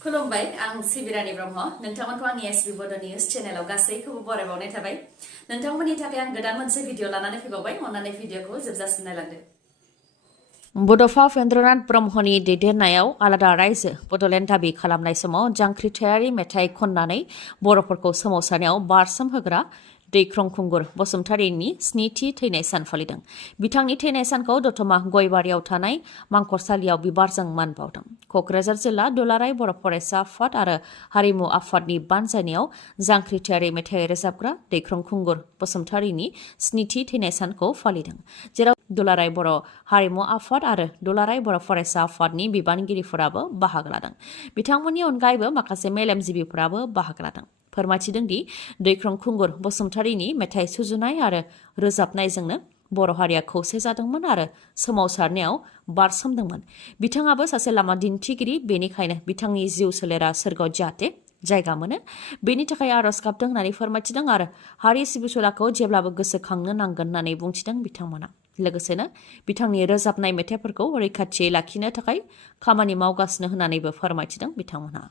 खुलुमबाय आं सिबिरानि ब्रह्म नोंथांमोनखौ आंनि एसबि बड' निउज चेनेलाव गासैखौबो बरायबावनाय थाबाय नोंथांमोननि थाखाय आं गोदान मोनसे भिडिअ लानानै फैबावबाय अन्नानै भिडिअखौ जोबजासिम नायलांदो बड'फा उपेन्द्रनाथ ब्रह्मनि दैदेननायाव आलादा रायजो बड'लेण्ड दाबि खालामनाय समाव जांख्रिथायारि मेथाइ खननानै बर'फोरखौ सोमावसारनायाव बारसोम होग्रा दैख्रं खुंगुर बसुमतारीनि स्निथि थैनाय सान फालिदों। बिथांनि थैनाय सानखौ दतमा गयबारियाव थानाय मांखरसालियाव बिबारजों मान बावदों। क'क्राझार जिल्ला दुलाराय बर' फरायसा आफाद आरो हारिमु आफादनि बानजायनायाव जांख्रिथायारि मेथाइ रोजाबग्रा दैख्रं खुंगुर बसुमतारीनि स्निथि थैनाय सानखौ फालिदों, जेराव दुलाराय बर' हारिमु आफाद आरो दुलाराय बर' फरायसा आफादनि बिबानगिरिफोराबो बाहागो लादों। बिथांमोननि अनगायैबो माखासे मेलेमजिबिफोराबो बाहागो लादों। फोरमायथिदों दि दैख्रं खुंगुर बसुमतारीनि मेथाइ सुजुनाय आरो रोजाबनायजोंनो बर' हारिया खौसे जादोंमोन आरो सोमावसारनायाव बारसोमदोंमोन। बिथाङाबो सासे लामा दिन्थिगिरि, बेनिखायनो बिथांनि जिउ सोलेरा सोरगोआव जाहाथे जायगा मोनो बेनि थाखाय आरज गाबदों होननानै फोरमायथिदों आरो हारि सिबिसुलाखौ जेब्लाबो गोसोखांनो नांगोन होननानै बुंथिदों बिथांमोना। लोगोसेनो बिथांनि रोजाबनाय मेथाइफोरखौ रैखाथियै लाखिनो थाखाय खामानि मावगासिनो होननानैबो फोरमायथिदों बिथांमोनहा।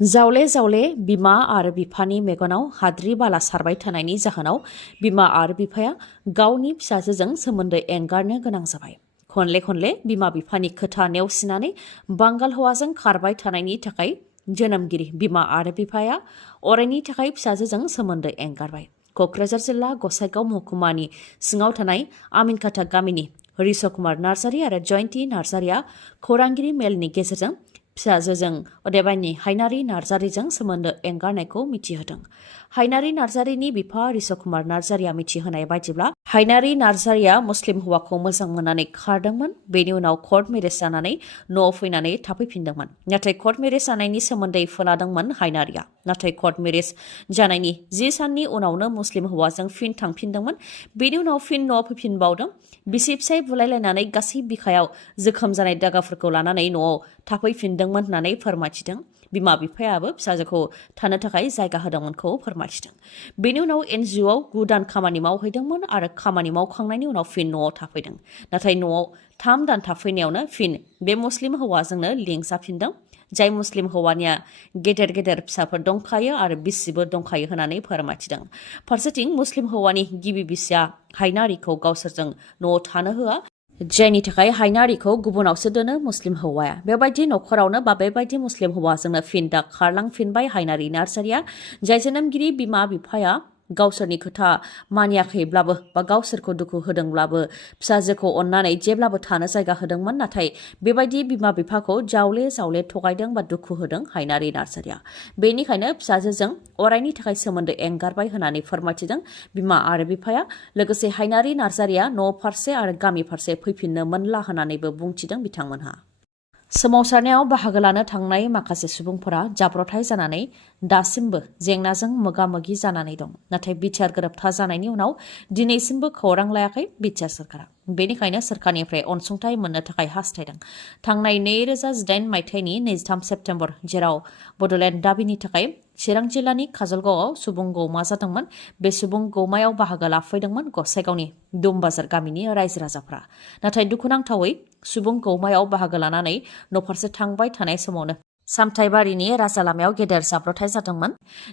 जावले जावले बिमा आरो बिफानि मेगनाव हाद्रि बाला सारबाय थानायनि जाहोनाव बिमा आरो बिफाया गावनि फिसाजोजों सोमोन्दो एंगारनो गोनां जाबाय। खनले खनले बिमा बिफानि खोथा नेवसिनानै बांगाल हौवाजों खारबाय थानायनि थाखाय जोनोमगिरि बिमा आरो बिफाया अरायनि थाखाय फिसाजोजों सोमोन्दो एंगारबाय। क'क्राझार जिल्ला गसाइगाव महकुमानि सिङाव थानाय आमिनखाथा गामिनि रिस कुमार नार्जारी आरो जयन्ती नार्जारीया खौरांगिरि मेलनि गेजेरजों फिसाजोजों अदेबानि हायनारी नार्जारीजों सोमोन्दो एंगारनायखौ मिथिहोदों। हायनारी नार्जारीनि बिफा रिस कुमार नार्जारीया मिथिहोनाय बायदिब्ला हायनारी नार्जारीया मुस्लिम हौवाखौ मोजां मोननानै खारदोंमोन। बेनि उनाव कर्ट मेरेज जानानै न'आव फैनानै थाफैफिनदोंमोन। नाथाय कर्ट मेरेज जानायनि सोमोन्दै फोलादोंमोन हायनारीया। नाथाय कर्ट मेरेज जानायनि 10 साननि उनावनो मुस्लिम हौवाजों फिन थांफिनदोंमोन। बेनि उनाव फिन न'आव फैफिनबावदों। बिसि फिसाय बुलायलायनानै गासै बिखायाव जोखोम जानाय दागाफोरखौ लानानै न'आव थाफैफिनदोंमोन होननानै फोरमायथिदों। बिमा बिफायाबो फिसाजोखौ थानो थाखाय जायगा होदोंमोनखौ फोरमायथिदों। बेनि उनाव एनजिअ'आव 9 दान खामानि मावहैदोंमोन आरो खामानि मावखांनायनि उनाव फिन न'आव थाफैदों। नाथाय न'आव 3 दान थाफैनायावनो फिन बे मुस्लिम हौवाजोंनो लिंक जाफिनदों। जाय मुस्लिम हौवानिया गेदेर गेदेर फिसाफोर दंखायो आरो बिसिबो दंखायो होननानै फोरमायथिदों। फारसेथिं मुस्लिम हौवानि गिबि बिसिया हायनारीखौ गावसोरजों न'आव थानो होआ, जायनि थाखाय हायनारीखौ गुबुनावसो दोनो मुस्लिम हौवाया। बेबायदि न'खरावनो बा बेबायदि मुस्लिम हौवाजोंनो फिन दा खारलांफिनबाय हायनारी नार्जारीया। जाय जोनोमगिरि बिमा बिफाया गावसोरनि खोथा मानियाखैब्लाबो बा गावसोरखौ दुखु होदोंब्लाबो फिसाजोखौ अननानै जेब्लाबो थानो जायगा होदोंमोन। नाथाय बेबायदि बिमा बिफाखौ जावले जावले थगायदों बा दुखु होदों हायनारी नार्जारीया। बेनिखायनो फिसाजोजों अरायनि थाखाय सोमोन्दो एंगारबाय होननानै फोरमायथिदों बिमा आरो बिफाया। लोगोसे हायनारी नार्जारीया न' फारसे आरो गामि फारसे फैफिननो मोनला होननानैबो बुंथिदों बिथांमोनहा। सोमावसारनायाव बाहागो लानो थांनाय माखासे सुबुंफोरा जाब्रथाय जानानै दासिमबो जेंनाजों मोगा मोगि जानानै दं। नाथाय बिटिआर गोरोबथा जानायनि उनाव दिनैसिमबो खौरां लायाखै बिटिआर सोरखारा। बेनिखायनो सोरखारनिफ्राय अनसुंथाइ मोननो थाखाय हास्थायदों। थांनाय 2018 मायथाइनि 23 सेप्तेम्बर जेराव बड'लेण्ड दाबिनि थाखाय चिरां जिल्लानि काजलगावआव सुबुं गौमा जादोंमोन। बे सुबुं गौमायाव बाहागो लाफैदोंमोन गसाइगावनि दुमबाजार गामिनि रायजो राजाफ्रा। नाथाय दुखुनांथावै सुबुं गौमायाव बाहागो लानानै न'फारसे थांबाय थानाय समावनो सामथाइबारिनि राजा लामायाव गेदेर जाब्रथाय जादोंमोन।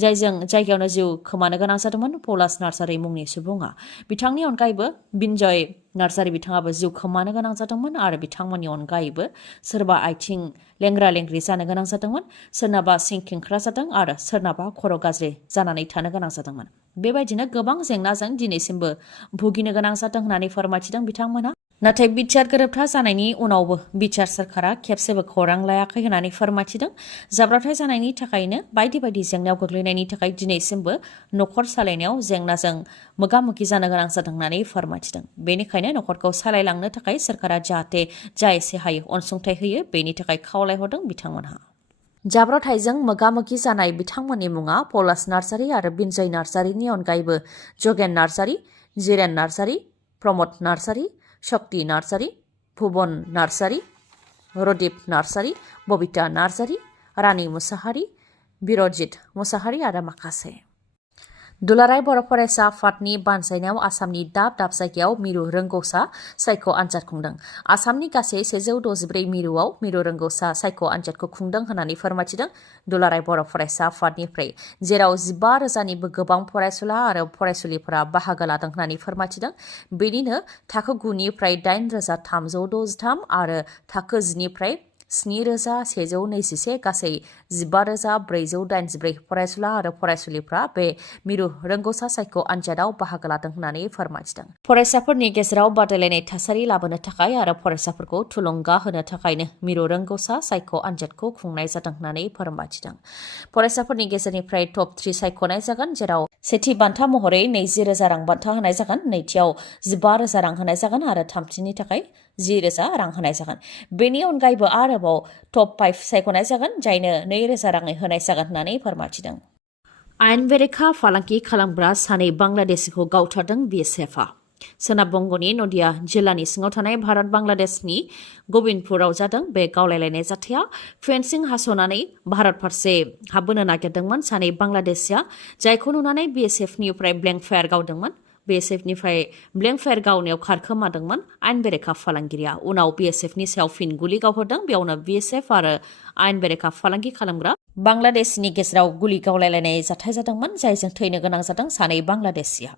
जायजों जायगायावनो जिउ खोमानो गोनां जादोंमोन पलास नार्जारी मुंनि सुबुङा। बिथांनि अनगायैबो बिनजय नार्जारी बिथाङाबो जिउ खोमानो गोनां जादोंमोन आरो बिथांमोननि अनगायैबो सोरबा आथिं लेंग्रा लेंग्रि जानो गोनां जादोंमोन, सोरनाबा सिं खेंख्रा जादों आरो सोरनाबा खर' गाज्रि जानानै थानो गोनां जादोंमोन। बेबायदिनो गोबां जेंनाजों दिनैसिमबो भुगिनो गोनां जादों होननानै फोरमायथिदों बिथांमोना। नाथाय बिटिआर गोरोबथा जानायनि उनावबो बिटिआर सोरखारा खेबसेबो खौरां लायाखै होननानै फोरमायथिदों। जाब्रथाय जानायनि थाखायनो बायदि बायदि जेंनायाव गोग्लैनायनि थाखाय दिनैसिमबो न'खर सालायनायाव जेंनाजों मोगा मोगि जानो गोनां जादों होननानै फोरमायथिदों। बेनिखायनो न'खरखौ सालायलांनो थाखाय सोरखारा जाहाथे जा एसे हायो अनसुंथाइ होयो बेनि थाखाय खावलायहरदों बिथांमोनहा। जाब्रथायजों मोगा मोगि जानाय बिथांमोननि मुङा पलास नार्जारी आरो बिनजय नार्जारीनि अनगायैबो जगेन नार्जारी, जिरेन नार्जारी, प्रमद नार्जारी, शक्ति नार्जारी, भुबन नार्जारी, रदीप नार्जारी, बबिता नार्जारी, रानी मुसाहारी, बिरजित मुसाहारी आरो माखासे। दुलाराय बर' फरायसा आफादनि बानजायनायाव आसामनि दाब दाब जायगायाव मिरु रोंगौसा सायख' आनजाद खुंदों। आसामनि गासै 164 मिरुआव मिरु रोंगौसा सायख' आनजादखौ खुंदों होननानै फोरमायथिदों दुलाराय बर' फरायसा आफादनिफ्राय, जेराव 15,000निबो गोबां फरायसुला आरो फरायसुलिफोरा बाहागो लादों होननानै फोरमायथिदों। बेनिनो थाखो 9निफ्राय 8,363 आरो थाखो 10निफ्राय 7,121 गासै 15,484 फरायसुला आरो फरायसुलिफ्रा बे मिरु रोंगौसा सायख' आनजादाव बाहागो लादों होननानै फोरमायथिदों। फरायसाफोरनि गेजेराव बादायलायनाय थासारि लाबोनो थाखाय आरो फरायसाफोरखौ थुलुंगा होनो थाखायनो मिरु रोंगौसा सायख' आनजादखौ खुंनाय जादों होननानै फोरमायथिदों। फरायसाफोरनि गेजेरनिफ्राय टप 3 सायख'नाय जागोन, जेराव सेथि बान्था महरै 20,000 रां बान्था होनाय जागोन, नैथियाव 15,000 रां होनाय जागोन आरो थामथिनि थाखाय 10,000 रां होनाय जागोन। बेनि अनगायैबो आरोबाव टप 5 सायख'नाय जागोन, जायनो 2,000 राङै होनाय जागोन होननानै फोरमायथिदों। आयेन बेरेखा फालांगि खालामग्रा सानै बांलादेशिखौ गावथारदों BSFआ। सोनाब बंग'नि नदिया जिल्लानि सिङाव थानाय भारत बांलादेशनि गबिनपुराव जादों बे गावलायलायनाय जाथाया। फेन्सिं हास'नानै भारत फारसे हाबबोनो नागिरदोंमोन सानै बांलादेशिया, जायखौ नुनानै BSFनिफ्राय ब्लेंक फायार गावदोंमोन। BSFनिफ्राय ब्लेंक फायार गावनायाव खारखोमादोंमोन आयेन बेरेखा फालांगिरिया। उनाव BSFनि सायाव फिन गुलि गावहरदों। बेयावनो BSF आरो आयेन बेरेखा फालांगि खालामग्रा बांलादेशनि गेजेराव गुलि गावलायलायनाय जाथाय जादोंमोन, जायजों थैनो गोनां जादों सानै बांलादेशिया।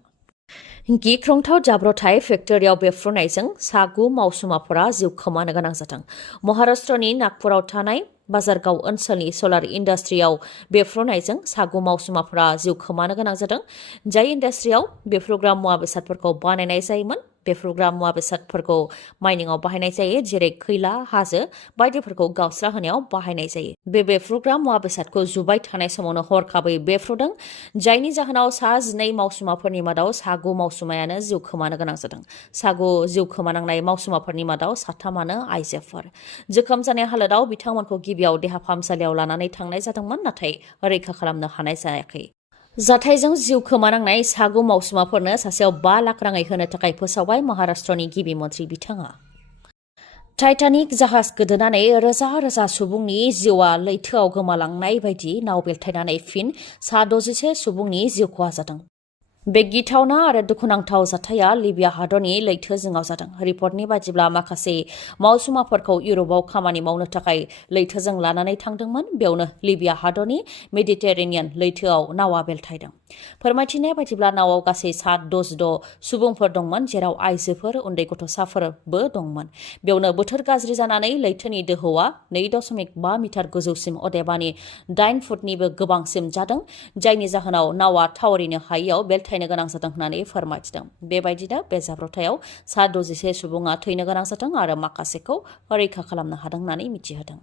गिख्रंथाव जाब्रबथाय फेक्टरियाव बेफ्रुनायजों 9 मावसुमाफोरा जिउ खोमानो गोनां जादों। महाराष्ट्रनि नागपुराव थानाय बाजारगाव ओनसोलनि सलार इन्डास्ट्रियाव बेफ्रुनायजों 9 मावसुमाफोरा जिउ खोमानो गोनां जादों। जाय इन्डास्ट्रियाव बेफ्रुग्रा मुवा बेसादफोरखौ बानायनाय जायोमोन। बेफ्रुग्रा मुवा बेसादफोरखौ माइनिंआव बाहायनाय जायो, जेरै खैला, हाजो बायदिफोरखौ गावस्रा होनायाव बाहायनाय जायो। बे बेफ्रुग्रा मुवा बेसादखौ जुबाय थानाय समावनो हरखाबै बेफ्रुदों, जायनि जाहोनाव 12 मावसुमाफोरनि मादाव 9 मावसुमायानो जिउ खोमानो गोनां जादों। 9 जिउ खोमानांनाय मावसुमाफोरनि मादाव 3 आइजोफोर। जोखोम जानाय हालोदाव बिथांमोनखौ गिबियाव देहा फाहामसालियाव लानानै थांनाय जादोंमोन, नाथाय रैखा खालामनो हानाय जायाखै। जाथायजों जिउ खोमानांनाय 9 मावसुमाफोरनो सासेयाव 5 लाख राङै होनो थाखाय फोसावबाय महाराष्ट्रनि गिबि मन्थ्रि बिथाङा। टाइटानिक जाहाज गोदोनानै रोजा रोजा सुबुंनि जिउआ लैथोआव गोमालांनाय बायदि नाव बेलथायनानै फिन 61 सुबुंनि जिउ खहा जादों। बे गिथावना आरो दुखुनांथाव जाथाया लिबिया हादरनि लैथो जिङाव जादों। रिपर्टनि बायदिब्ला माखासे मावसुमाफोरखौ इउर'पआव खामानि मावनो थाखाय लैथोजों लानानै थांदोंमोन। बेयावनो लिबिया हादरनि मेडिटेरेनियान लैथोआव नावा बेलथायदों। फोरमायथिनाय बायदिब्ला नावाव गासै 66 सुबुंफोर दंमोन, जेराव आइजोफोर, उन्दै गथ'साफोरबो दंमोन। बेयावनो बोथोर गाज्रि जानानै लैथोनि दोहौआ 2.5 मिटार गोजौसिम, अदेबानि 8 फुटनिबो गोबांसिम जादों, जायनि जाहोनाव नावा थावरिनो हायैयाव बेलथायनो गोनां जादों होननानै फोरमायथिदों। बेबायदिनो बे जाब्रबथायाव 61 सुबुङा थैनो गोनां जादों आरो माखासेखौ रैखा खालामनो हादों होननानै मिथिहोदों।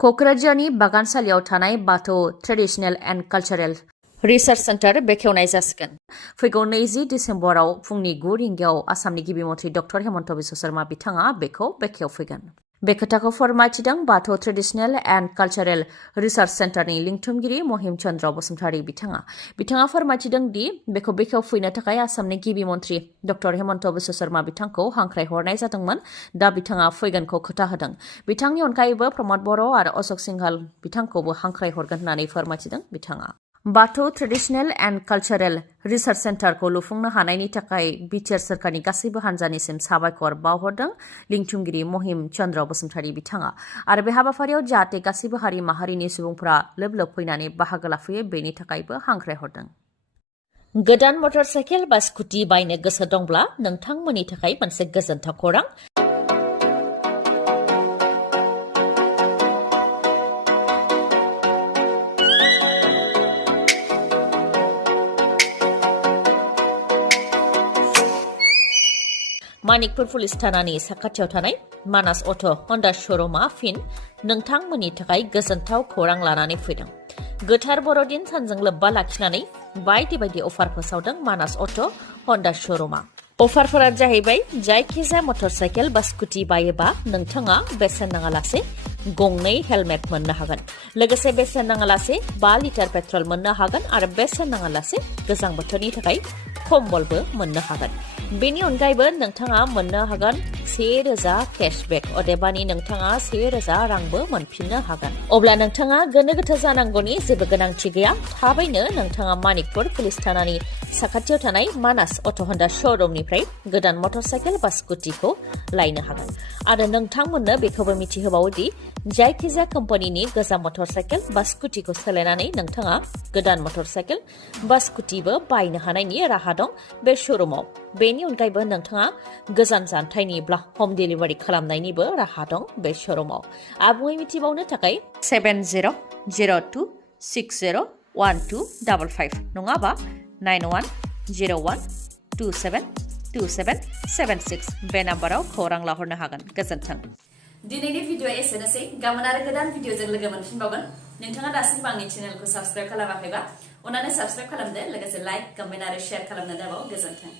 क'क्राझारनि बागानसालियाव थानाय बाथौ traditional and cultural research centre बेखेवनाय जासिगोन। फैगौ 20 डिसेम्बराव फुंनि 9 रिंगायाव आसामनि गिबि मन्थ्रि डक्टर हेमन्त बिश्व शर्मा बिथाङा बेखौ बेखेवफैगोन। बे खोथाखौ फोरमायथिदों बाथौ ट्रेडिशनेल एन्ड कालचारेल रिसार्च सेन्टारनि लिंथुमगिरि महिम चन्द्र बसुमतारी बिथाङा फोरमायथिदों दि बेखौ बेखेवफैनो थाखाय आसामनि गिबि मन्थ्रि डक्टर हेमन्त बिश्व शर्मा बिथांखौ हांख्रायहरनाय जादोंमोन। दा बिथाङा फैगोनखौ खोथा होदों। बिथांनि अनगायैबो प्रमद बर' आरो अशोक सिंघाल बिथांखौबो हांख्रायहरगोन होननानै फोरमायथिदों बिथाङा। बाथौ ट्रेडिशनेल एन्ड कालचारेल रिसार्च सेन्टारखौ लुफुंनो हानायनि थाखाय बिटिआर सोरखारनि गासैबो हान्जानिसिम साबायखर बावहरदों लिंथुमगिरि महिम चन्द्र बसुमतारी बिथाङा। आरो बे हाबाफारियाव जाहाथे गासैबो हारि माहारिनि सुबुंफोरा लोब लोब फैनानै बाहागो लाफैयो, बेनि थाखायबो हांख्रायहरदों। गोदान मटर साइकेल बा स्कुटि बायनो गोसो दंब्ला नोंथांमोननि थाखाय मोनसे गोजोनथाव खौरां। मानिकपुर पुलिस थानानि साखाथियाव थानाय मानास अट' हन्डा श'रुमा फिन नोंथांमोननि थाखाय गोजोनथाव खौरां लानानै फैदों। गोथार बर'दिन सानजों लोब्बा लाखिनानै बायदि बायदि अफार फोसावदों मानास अट' हन्डा श'रुमा। अफारफोरा जाहैबाय जायखिजाया मटर साइकेल बा स्कुटि बायोबा नोंथाङा बेसेन नाङालासे गंनै हेलमेट मोननो हागोन लोगोसे बेसेन नाङालासे 5 लिटार पेट्रल मोननो हागोन आरो बेसेन नाङालासे गोजां बोथोरनि थाखाय कम्बलबो मोननो हागोन बेनि अनगायैबो नोंथाङा मोननो हागोन 1000 केशबेक अदेबानि नोंथाङा 1000 रांबो मोनफिननो हागोन अब्ला नोंथाङा गोनो गोथो जानांगौनि जेबो गोनांथि गैया थाबैनो नोंथाङा मानिकपुर पुलिस थानानि साखाथियाव थानाय मानास अट' हन्डा श'रुमनिफ्राय गोदान मटरसाइकेल बा स्कुटिखौ लायनो हागोन आरो नोंथांमोननो बेखौबो मिथिहोबावो दि जायखिजाया कम्पानिनि गोजाम मटरसाइकेल बा स्कुटिखौ सोलायनानै नोंथाङा गोदान मटरसाइकेल बा स्कुटिबो बायनो हानायनि राहा दं बे श'रुमाव बेनि अनगायैबो नोंथाङा गोजान जानथायनिब्ला हम डिलिभारि खालामनायनिबो राहा दं बे श'रुमाव आबुङै मिथिबावनो थाखाय 7002601255 नङाबा 9101272776 बे नाम्बाराव खौरां लाहरनो हागोन गोजोन्थों दिनैनि भिडिअ एसेनोसै गाबोन आरो गोदान भिडिअजों लोगो मोनफिनबावगोन नोंथाङा दासिमबो आंनि चेनेलखौ साबस्क्राइब खालामाखैबा अन्नानै साबस्क्राइब खालामदो लोगोसे लाइक कमेन्ट आरो शेयार खालामनो दाबाव गोजोन्थों